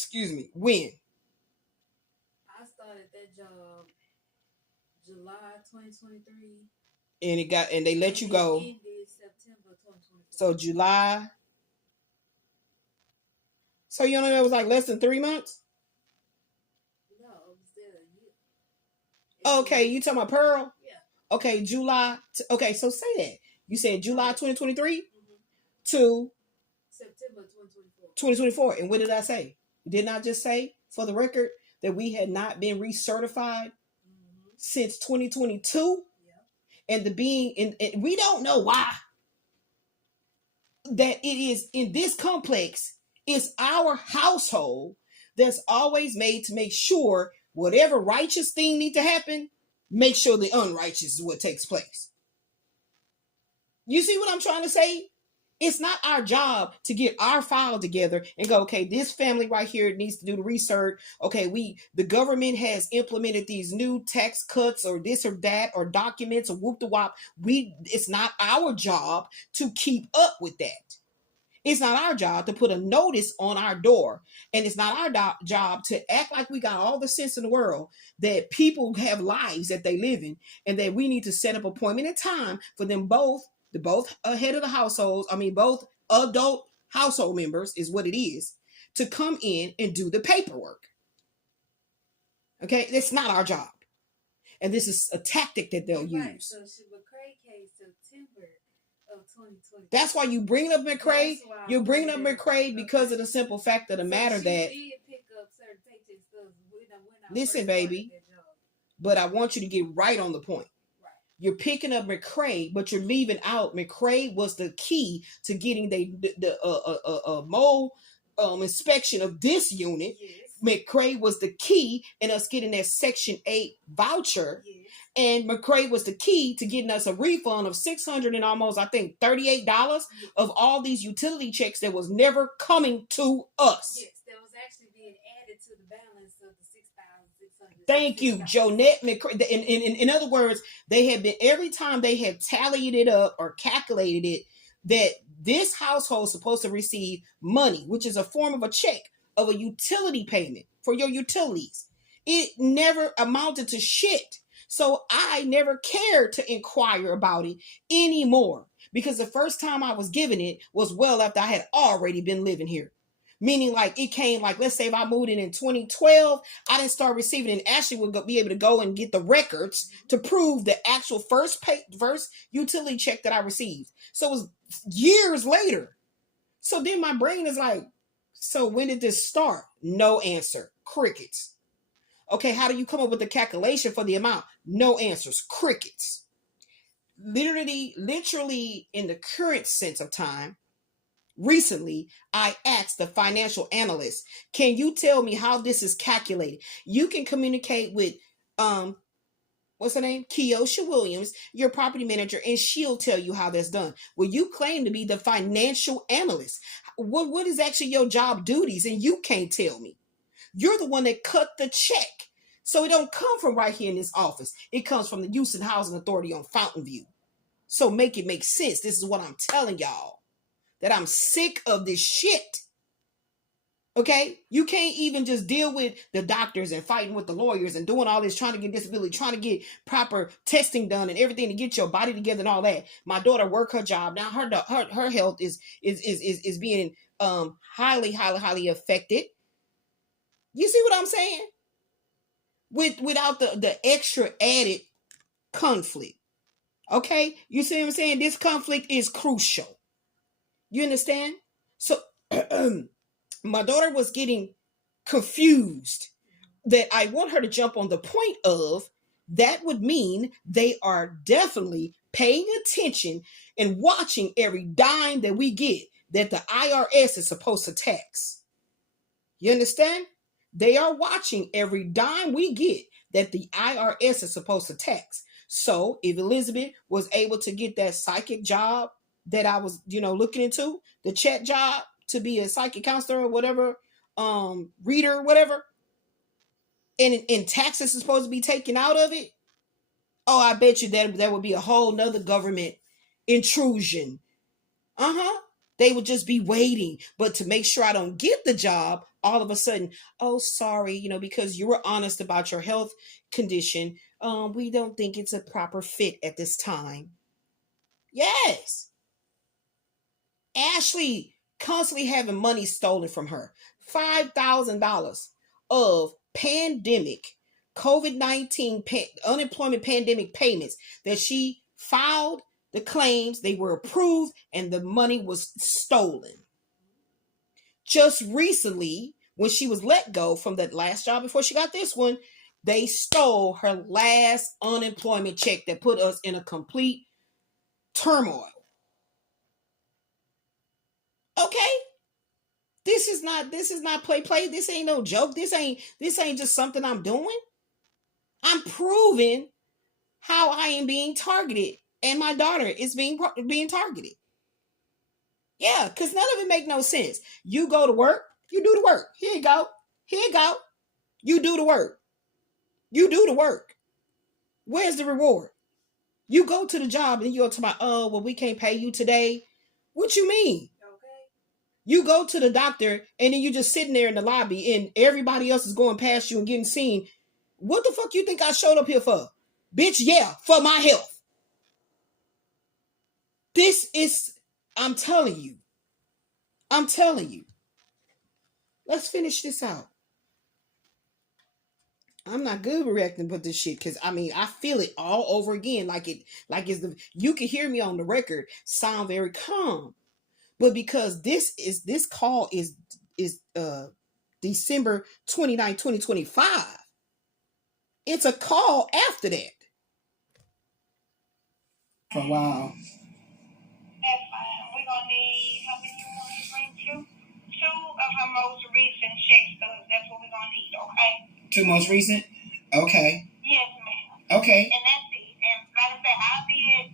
Excuse me. When? I started that job July 2023. And they let you go. Ended September 2024. So July. So you know it was like less than 3 months? No, it was still a year. Okay, you talking about Pearl? Yeah. Okay, July. Okay, so say that. You said July 2023 to September 2024. 2024. And what did I say? Didn't I just say, for the record, that we had not been recertified since 2022? Yeah. And we don't know why. That it is in this complex, it's our household that's always made to make sure whatever righteous thing need to happen, make sure the unrighteous is what takes place. You see what I'm trying to say? It's not our job to get our file together and go, okay, this family right here needs to do the research. Okay, the government has implemented these new tax cuts or this or that or documents or whoop the wop. It's not our job to keep up with that. It's not our job to put a notice on our door. And it's not our job to act like we got all the sense in the world, that people have lives that they live in, and that we need to set up appointment and time for them both head of the households, both adult household members is what it is, to come in and do the paperwork. Okay, it's not our job. And this is a tactic that they'll use. So McCray case September of 2020. That's why you bring up McCray. You're bringing up McCray because of the simple fact of the matter that. She did pick up certain paycheck stuff. Listen, baby, but I want you to get right on the point. You're picking up McCray, but you're leaving out McCray was the key to getting the mole inspection of this unit. Yes. McCray was the key in us getting that Section 8 voucher. Yes. And McCray was the key to getting us a refund of $600 and almost, I think, $38 of all these utility checks that was never coming to us. Yes, that was actually being added to the balance of the $6,600. Thank you, Jonette McCray. In other words, they had been, every time they had tallied it up or calculated it, that this household is supposed to receive money, which is a form of a check of a utility payment for your utilities. It never amounted to shit. So I never cared to inquire about it anymore, because the first time I was given it was well after I had already been living here. Meaning, like, it came, like, let's say if I moved in 2012, I didn't start receiving it, and Ashley would be able to go and get the records to prove the actual first utility check that I received. So it was years later. So then my brain is like, so when did this start? No answer. Crickets. Okay, how do you come up with the calculation for the amount? No answers. Crickets. Literally, in the current sense of time, recently, I asked the financial analyst, can you tell me how this is calculated? You can communicate with, what's her name? Keosha Williams, your property manager, and she'll tell you how that's done. Well, you claim to be the financial analyst. What is actually your job duties? And you can't tell me. You're the one that cut the check. So it don't come from right here in this office. It comes from the Houston Housing Authority on Fountain View. So make it make sense. This is what I'm telling y'all. That I'm sick of this shit. Okay? You can't even just deal with the doctors and fighting with the lawyers and doing all this, trying to get disability, trying to get proper testing done and everything to get your body together and all that. My daughter worked her job. Now her health is being highly affected. You see what I'm saying? Without the extra added conflict. Okay? You see what I'm saying? This conflict is crucial. You understand? So my daughter was getting confused that I want her to jump on the point of that would mean they are definitely paying attention and watching every dime that we get that the IRS is supposed to tax. You understand? They are watching every dime we get that the IRS is supposed to tax. So if Elizabeth was able to get that psychic job that I was, looking into, the chat job to be a psychic counselor or whatever, reader, whatever, and taxes is supposed to be taken out of it. Oh, I bet you that would be a whole nother government intrusion. They would just be waiting. But to make sure I don't get the job, all of a sudden, oh, sorry, because you were honest about your health condition, we don't think it's a proper fit at this time. Yes. Ashley constantly having money stolen from her. $5,000 of pandemic, COVID-19 unemployment pandemic payments that she filed the claims, they were approved, and the money was stolen. Just recently, when she was let go from that last job before she got this one, they stole her last unemployment check that put us in a complete turmoil. Okay? This is not play. This ain't no joke. This ain't just something I'm doing. I'm proving how I am being targeted, and my daughter is being targeted. Yeah, because none of it make no sense. You go to work, you do the work. Here you go. You do the work. Where's the reward? You go to the job and you're talking about, oh, well, we can't pay you today. What you mean? You go to the doctor and then you just sitting there in the lobby and everybody else is going past you and getting seen. What the fuck you think I showed up here for? Bitch, yeah, for my health. This is, I'm telling you. Let's finish this out. I'm not good with reacting with this shit because I feel it all over again. You can hear me on the record sound very calm. But because this call is December 29, 2025, it's a call after that. For a while. That's fine. We're going to need, how many you want to bring? Two of her most recent check stubs. That's what we're going to need, okay? Two most recent? Okay. Yes, ma'am. Okay. And that's it. And like I said, I'll be at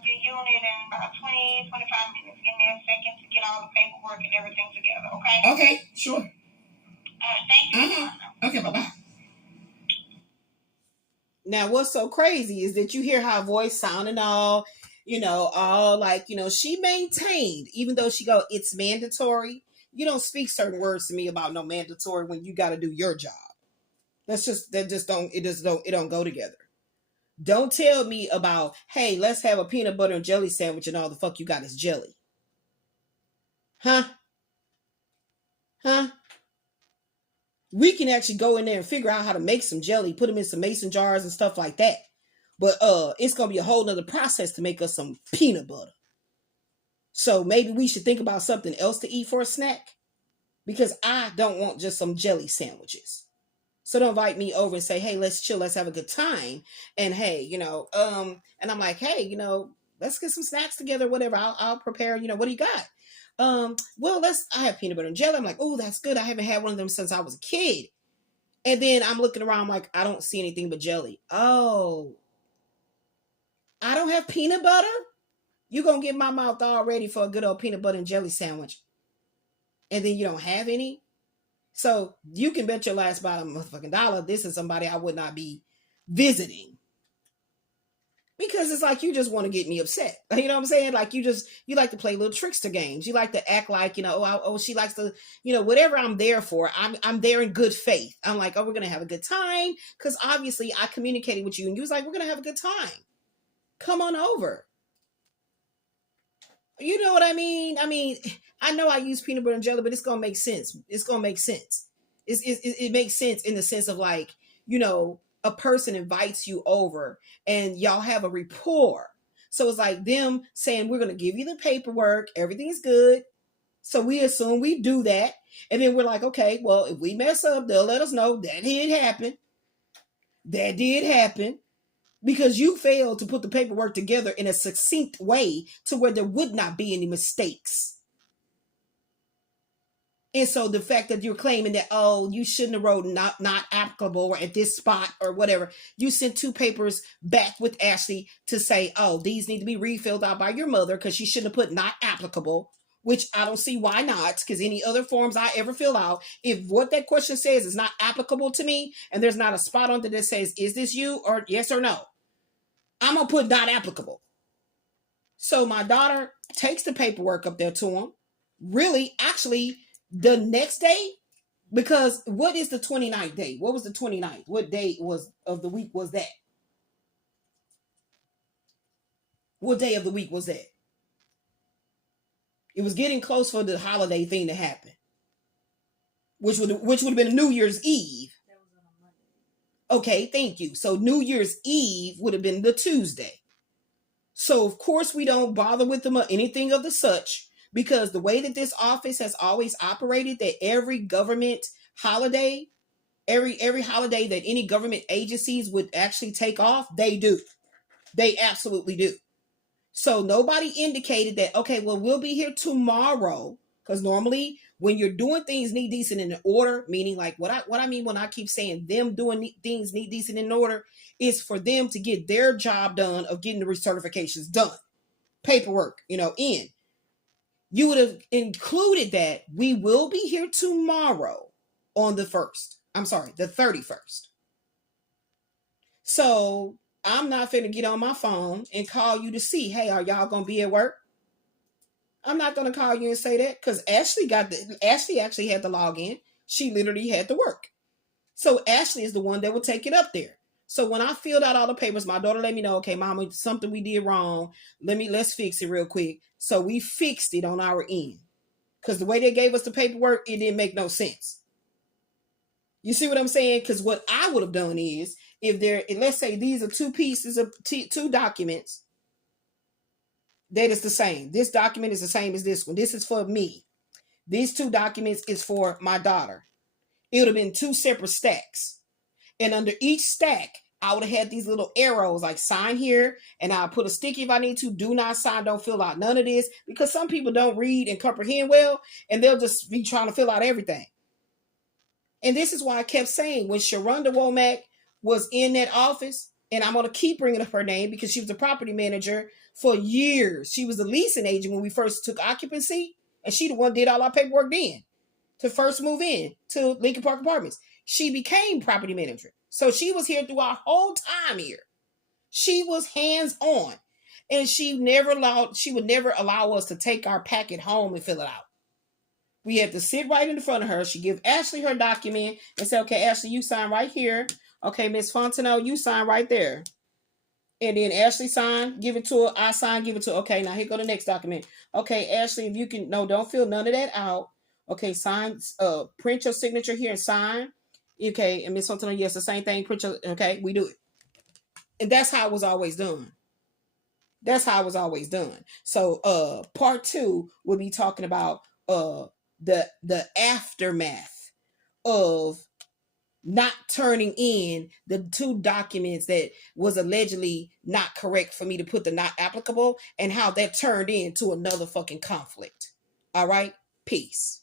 your unit in about 20, 25 minutes. Give me a second to get all the paperwork and everything together, okay? Okay, sure. Thank you. Okay, bye-bye. Now, what's so crazy is that you hear her voice sounding all like, she maintained, even though she go, it's mandatory. You don't speak certain words to me about no mandatory when you got to do your job. It don't go together. Don't tell me about, hey, let's have a peanut butter and jelly sandwich and all the fuck you got is jelly. Huh? We can actually go in there and figure out how to make some jelly, put them in some mason jars and stuff like that. But it's going to be a whole nother process to make us some peanut butter. So maybe we should think about something else to eat for a snack. Because I don't want just some jelly sandwiches. So don't invite me over and say, hey, let's chill, let's have a good time. And hey, and I'm like, hey, let's get some snacks together, whatever. I'll prepare, what do you got? Well, I have peanut butter and jelly. I'm like, oh, that's good. I haven't had one of them since I was a kid. And then I'm looking around like, I don't see anything but jelly. Oh, I don't have peanut butter? You're going to get my mouth all ready for a good old peanut butter and jelly sandwich. And then you don't have any? So you can bet your last bottom motherfucking dollar this is somebody I would not be visiting. Because it's like you just want to get me upset. You know what I'm saying? Like you like to play little trickster games. You like to act like, she likes to, whatever I'm there for. I'm there in good faith. I'm like, oh, we're going to have a good time. Because obviously I communicated with you and you was like, we're going to have a good time. Come on over. You know what I mean? I know I use peanut butter and jelly, but it's going to make sense. It's going to make sense. It makes sense in the sense of like, a person invites you over and y'all have a rapport. So it's like them saying, we're going to give you the paperwork. Everything's good. So we assume we do that. And then we're like, okay, well, if we mess up, they'll let us know that did happen. That did happen. Because you failed to put the paperwork together in a succinct way to where there would not be any mistakes. And so the fact that you're claiming that, oh, you shouldn't have wrote not applicable or at this spot or whatever, you sent 2 papers back with Ashley to say, oh, these need to be refilled out by your mother because she shouldn't have put not applicable, which I don't see why not, because any other forms I ever fill out, if what that question says is not applicable to me and there's not a spot on that says, is this you or yes or no? I'm going to put not applicable. So my daughter takes the paperwork up there to him. Really, actually, the next day, Because what is the 29th day? What was the 29th? What day was of the week was that? What day of the week was that? It was getting close for the holiday thing to happen, which would have been a New Year's Eve. That was on a Monday. Okay, thank you. So New Year's Eve would have been the Tuesday. So of course we don't bother with them or anything of the such, because the way that this office has always operated, that every government holiday, every holiday that any government agencies would actually take off, they do. They absolutely do. So nobody indicated that, okay, well, we'll be here tomorrow. Because normally when you're doing things neat, decent, and in order, meaning like what I mean when I keep saying them doing things neat, decent, and in order, is for them to get their job done of getting the recertifications done. Paperwork, in. You would have included that we will be here tomorrow on the 1st. I'm sorry, the 31st. So I'm not finna get on my phone and call you to see, hey, are y'all gonna be at work? I'm not gonna call you and say that, because Ashley actually had to log in. She literally had to work. So Ashley is the one that would take it up there. So when I filled out all the papers, my daughter let me know, okay, Mama, something we did wrong. Let's fix it real quick. So we fixed it on our end. Because the way they gave us the paperwork, it didn't make no sense. You see what I'm saying? Because what I would have done is, let's say these are two documents, that is the same. This document is the same as this one. This is for me. These 2 documents is for my daughter. It would have been 2 separate stacks. And under each stack, I would have had these little arrows like sign here, and I'll put a sticky if I need to. Do not sign, don't fill out none of this, because some people don't read and comprehend well, and they'll just be trying to fill out everything. And this is why I kept saying, when Sharonda Womack was in that office, and I'm going to keep bringing up her name because she was the property manager for years. She was the leasing agent when we first took occupancy, and she the one did all our paperwork then to first move in to Lincoln Park Apartments. She became property manager. So she was here through our whole time here. She was hands-on, and she would never allow us to take our packet home and fill it out. We had to sit right in front of her. She give Ashley her document and say, okay, Ashley, you sign right here. Okay, Miss Fontenot, you sign right there. And then Ashley sign, give it to her. I sign, give it to her. Okay, now here go the next document. Okay, Ashley, if you can, no, don't fill none of that out. Okay, sign, print your signature here and sign. Okay, and Miss Fontenot, yes, the same thing. Print your, okay, we do it. And that's how it was always done. That's how it was always done. So part 2 will be talking about the aftermath of not turning in the 2 documents that was allegedly not correct for me to put the not applicable, and how that turned into another fucking conflict. All right, peace.